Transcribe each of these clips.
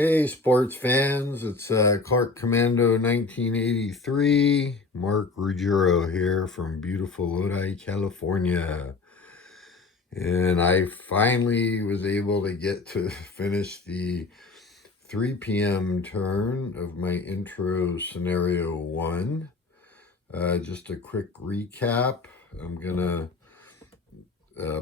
Hey, sports fans, it's Clark Commando 1983. Mark Ruggiero here from beautiful Lodi, California. And I finally was able to get to finish the 3 p.m. turn of my intro scenario 1. Just a quick recap. I'm going to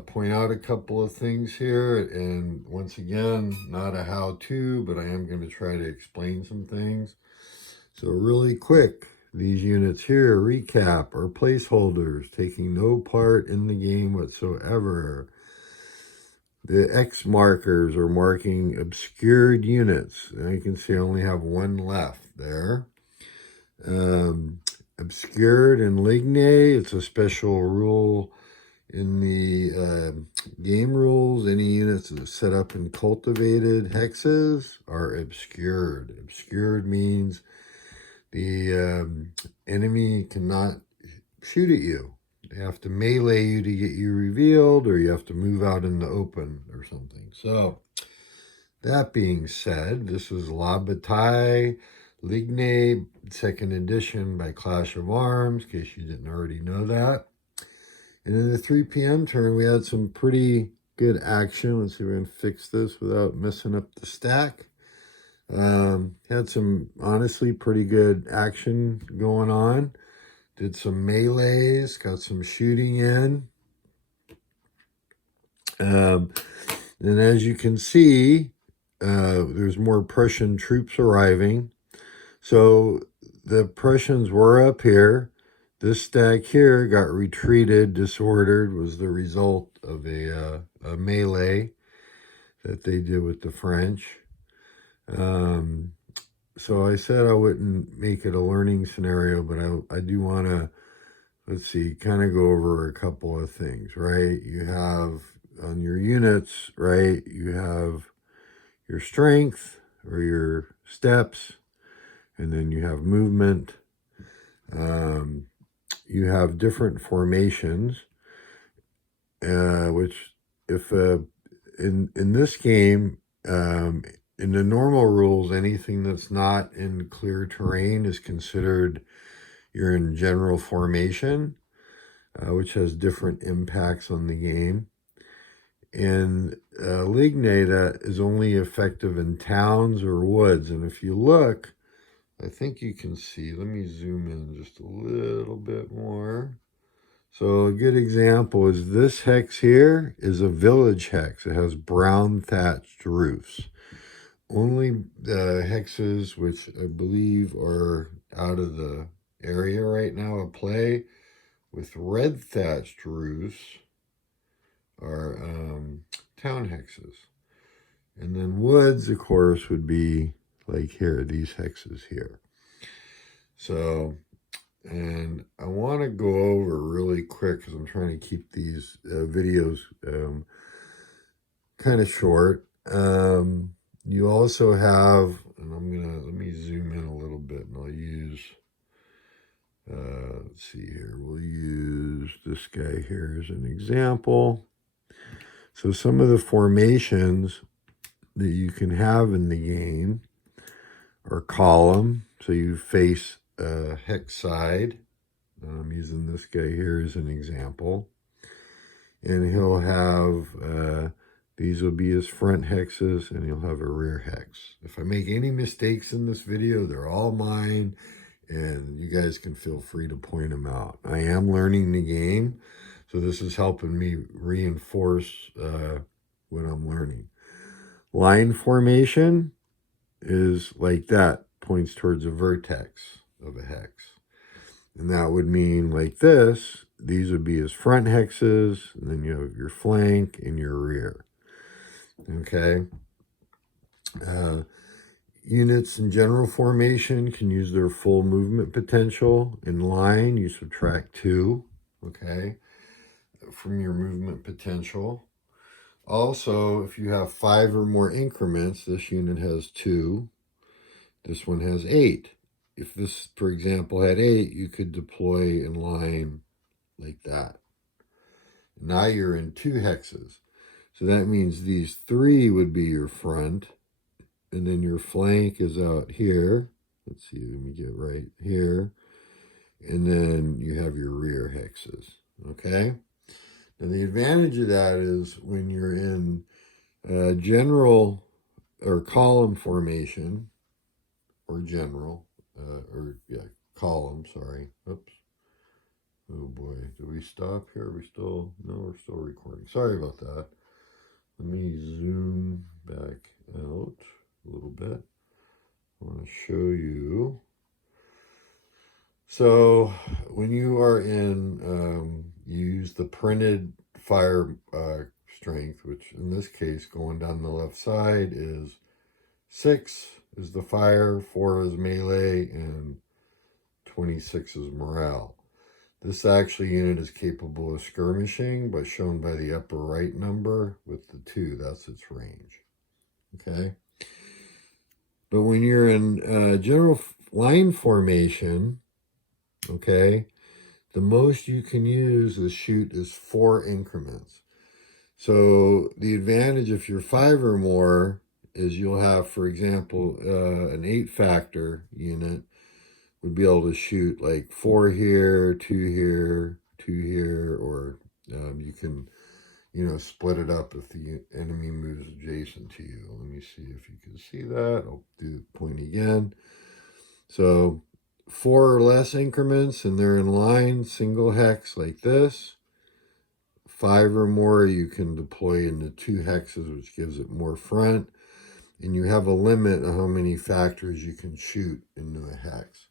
point out a couple of things here, and once again, not a how-to, but I am going to try to explain some things. So really quick, these units here, recap, are placeholders, taking no part in the game whatsoever. The X markers are marking obscured units, and you can see I only have one left there. Obscured and ligny, it's a special rule in the game rules. Any units that are set up in cultivated hexes are obscured. Obscured means the enemy cannot shoot at you. They have to melee you to get you revealed, or you have to move out in the open or something. So, that being said, this is La Bataille Ligny, 2nd edition by Clash of Arms, in case you didn't already know that. And in the 3 p.m. turn, we had some pretty good action. Let's see if we can fix this without messing up the stack. Had some, honestly, pretty good action going on. Did some melees, got some shooting in. And as you can see, there's more Prussian troops arriving. So the Prussians were up here. This stack here got retreated, disordered, was the result of a melee that they did with the French. So I said I wouldn't make it a learning scenario, but I do want to, let's see, kind of go over a couple of things, right? You have on your units, right, you have your strength or your steps, and then you have movement. You have different formations, which if in this game, in the normal rules, anything that's not in clear terrain is considered you're in general formation, which has different impacts on the game. In Ligny, that is only effective in towns or woods. And if you look, I think you can see, let me zoom in just a little bit more. So a good example is this hex here is a village hex. It has brown thatched roofs. Only the hexes, which I believe are out of the area right now of play, with red thatched roofs are town hexes. And then woods, of course, would be like here, these hexes here. So, and I want to go over really quick because I'm trying to keep these videos kind of short. You also have, and let me zoom in a little bit, and I'll use, let's see here, we'll use this guy here as an example. So some of the formations that you can have in the game are column. So you face a hex side. I'm using this guy here as an example. And he'll have, these will be his front hexes, and he'll have a rear hex. If I make any mistakes in this video, they're all mine, and you guys can feel free to point them out. I am learning the game, so this is helping me reinforce what I'm learning. Line formation is like that, points towards a vertex of a hex. And that would mean like this, these would be his front hexes, and then you have your flank and your rear. Okay. Units in general formation can use their full movement potential. In line, you subtract 2, okay, from your movement potential. Also, if you have 5 or more increments, this unit has 2. This one has 8. If this, for example, had 8, you could deploy in line like that. Now you're in 2 hexes. So that means these 3 would be your front, and then your flank is out here. Let's see, let me get right here. And then you have your rear hexes, okay? And the advantage of that is when you're in general or column formation, or general, column, sorry. Oops. Oh boy, did we stop here? Are we still, no, we're still recording. Sorry about that. Let me zoom back out a little bit. I want to show you. So when you are in, you use the printed fire strength, which in this case, going down the left side is 6 is the fire, 4 is melee, and 26 is morale. This actually unit is capable of skirmishing, but shown by the upper right number with the 2, that's its range. Okay? But when you're in general line formation, okay, the most you can use is shoot is 4 increments. So the advantage if you're 5 or more is you'll have, for example, an 8 factor unit would be able to shoot like 4 here, 2 here, 2 here, or you can, split it up if the enemy moves adjacent to you. Let me see if you can see that. I'll do the point again. So 4 or less increments, and they're in line, single hex like this. 5 or more, you can deploy into 2 hexes, which gives it more front. And you have a limit of how many factors you can shoot into a hex.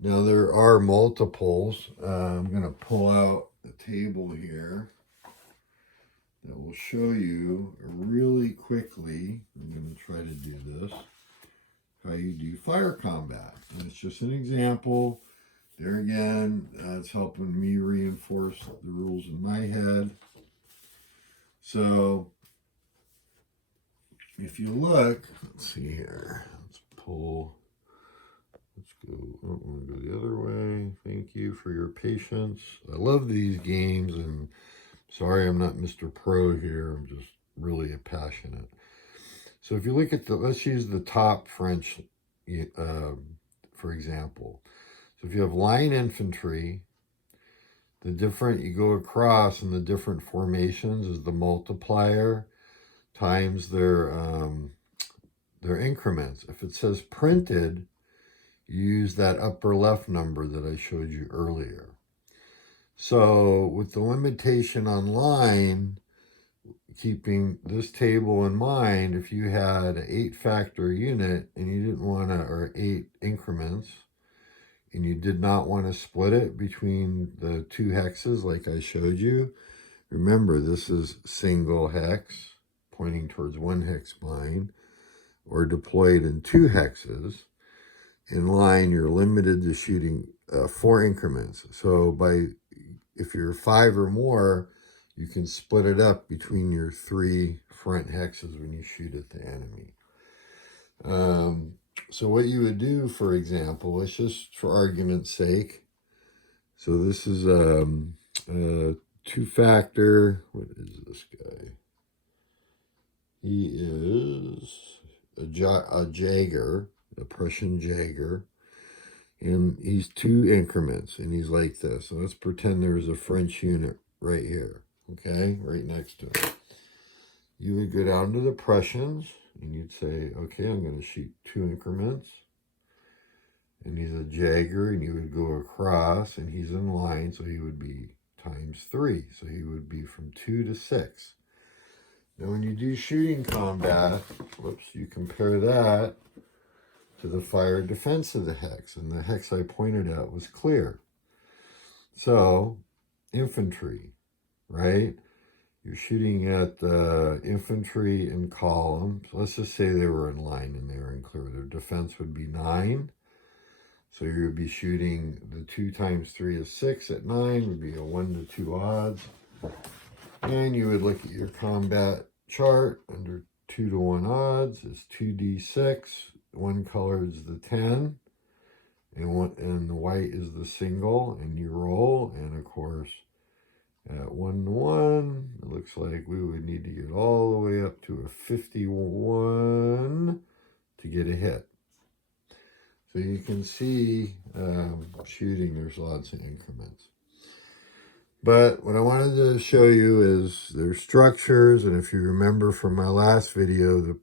Now there are multiples. I'm going to pull out the table here that will show you really quickly. I'm going to try to do this. How you do fire combat. And it's just an example. There again, it's helping me reinforce the rules in my head. So if you look, let's see here. Let's pull. Let's go. Oh, I want to go the other way. Thank you for your patience. I love these games, and sorry I'm not Mr. Pro here. I'm just really passionate. So if you look at let's use the top French, for example. So if you have line infantry, you go across in the different formations is the multiplier times their increments. If it says printed, you use that upper left number that I showed you earlier. So with the limitation on line, keeping this table in mind, if you had an 8 factor unit and you didn't want to, or 8 increments, and you did not want to split it between the 2 hexes like I showed you, remember this is single hex pointing towards 1 hex line, or deployed in 2 hexes. In line, you're limited to shooting 4 increments. So if you're 5 or more, you can split it up between your 3 front hexes when you shoot at the enemy. So what you would do, for example, let's just for argument's sake. So this is a 2 factor. What is this guy? He is a Jaeger, a Prussian Jaeger. And he's 2 increments, and he's like this. So let's pretend there's a French unit right here, okay, right next to him. You would go down to the Prussians, and you'd say, okay, I'm going to shoot 2 increments. And he's a Jaeger, and you would go across, and he's in line, so he would be times 3. So he would be from 2 to 6. Now when you do shooting combat, you compare that to the fire defense of the hex, and the hex I pointed out was clear. So, infantry, right? You're shooting at the infantry in column. So let's just say they were in line and they were in clear. Their defense would be 9. So you would be shooting the 2 times 3 is 6 at 9, would be a 1 to 2 odds. And you would look at your combat chart under 2 to 1 odds is 2d6. One color is the 10, and the white is the single, and you roll, and of course, at 1 to 1, it looks like we would need to get all the way up to a 51 get a hit. So you can see shooting, there's lots of increments. But what I wanted to show you is there's structures, and if you remember from my last video, the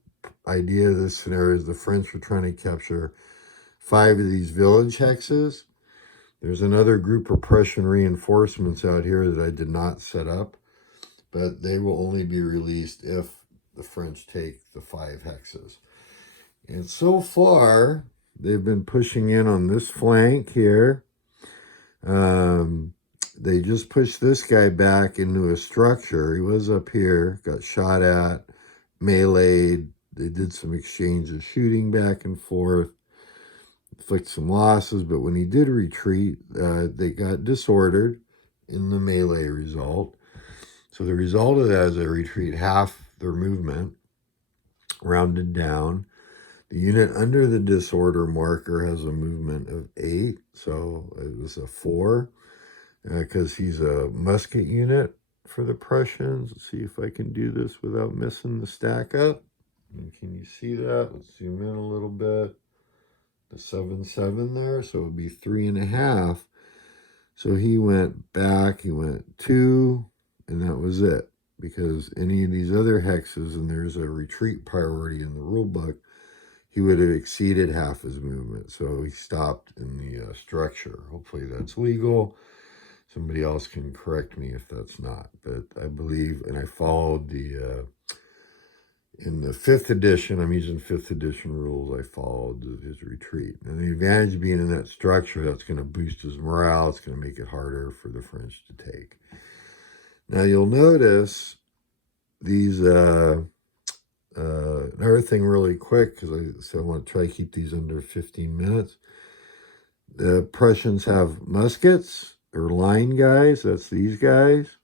idea of this scenario is the French were trying to capture 5 of these village hexes. There's another group of Prussian reinforcements out here that I did not set up, but they will only be released if the French take the 5 hexes. And so far, they've been pushing in on this flank here. They just pushed this guy back into a structure. He was up here, got shot at, meleeed. They did some exchange of shooting back and forth, inflict some losses, but when he did retreat, they got disordered in the melee result. So the result of that is they retreat half their movement, rounded down. The unit under the disorder marker has a movement of 8, so it was a 4, because he's a musket unit for the Prussians. Let's see if I can do this without messing the stack up. And can you see that? Let's zoom in a little bit. The 7-7 there, so it would be 3.5. So he went back, he went 2, and that was it. Because any of these other hexes, and there's a retreat priority in the rule book, he would have exceeded half his movement. So he stopped in the structure. Hopefully that's legal. Somebody else can correct me if that's not. But I believe, and I followed the, in the 5th edition, I'm using 5th edition rules, I followed his retreat. And the advantage of being in that structure, that's going to boost his morale. It's going to make it harder for the French to take. Now you'll notice these, another thing really quick, because I said I want to try to keep these under 15 minutes. The Prussians have muskets, or line guys, that's these guys.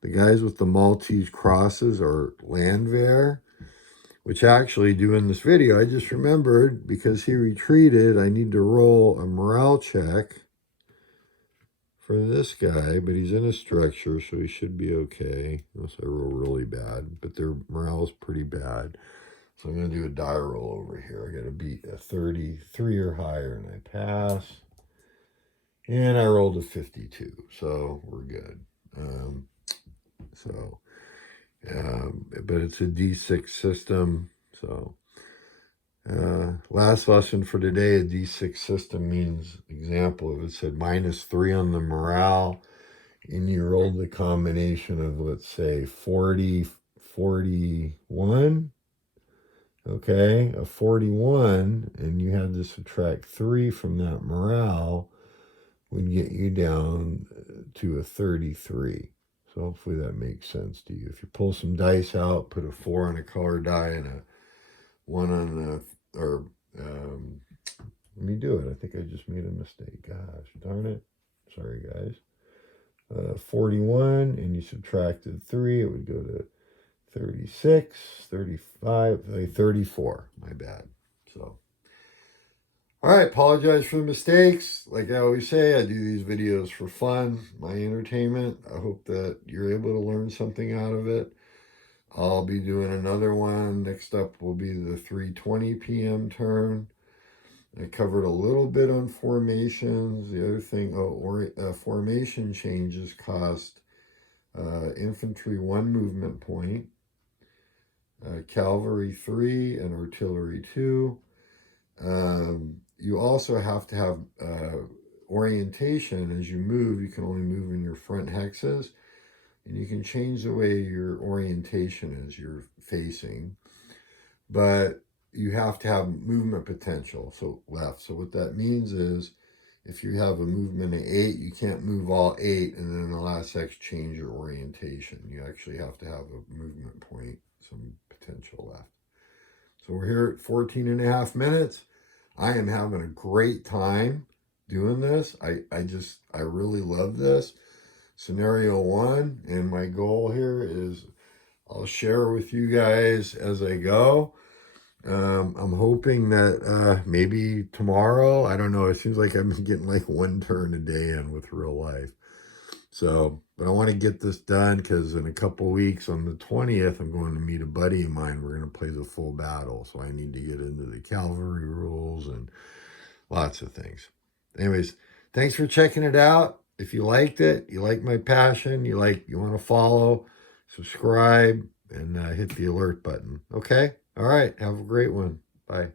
The guys with the Maltese crosses are Landwehr, which actually, doing this video, I just remembered, because he retreated, I need to roll a morale check for this guy, but he's in a structure, so he should be okay, unless I roll really bad, but their morale is pretty bad. So I'm going to do a die roll over here. I got to beat a 33 or higher, and I pass. And I rolled a 52, so we're good. But it's a D6 system, so last lesson for today, a D6 system means, example, if it said -3 on the morale, and you rolled the combination of, let's say, 40, 41, okay, a 41, and you had to subtract 3 from that morale, would get you down to a 33. So hopefully that makes sense to you. If you pull some dice out, put a 4 on a color die and a 1 on the, or let me do it. I think I just made a mistake. Gosh, darn it. Sorry, guys. 41, and you subtracted 3, it would go to 36, 35, 34. My bad. So, all right, apologize for the mistakes. Like I always say, I do these videos for fun, my entertainment. I hope that you're able to learn something out of it. I'll be doing another one. Next up will be the 3:20 p.m. turn. I covered a little bit on formations. The other thing, formation changes cost infantry 1 movement point, cavalry 3, and artillery 2. You also have to have orientation. As you move, you can only move in your front hexes, and you can change the way your orientation is, you're facing, but you have to have movement potential, so left. So what that means is, if you have a movement of 8, you can't move all 8 and then in the last hex change your orientation. You actually have to have a movement point, some potential left. So we're here at 14.5 minutes. I am having a great time doing this. I really love this. Scenario 1, and my goal here is I'll share with you guys as I go. I'm hoping that maybe tomorrow, I don't know, it seems like I've been getting like 1 turn a day in with real life. So, but I want to get this done because in a couple weeks on the 20th, I'm going to meet a buddy of mine. We're going to play the full battle. So I need to get into the cavalry rules and lots of things. Anyways, thanks for checking it out. If you liked it, you like my passion, you want to follow, subscribe, and hit the alert button. Okay? All right. Have a great one. Bye.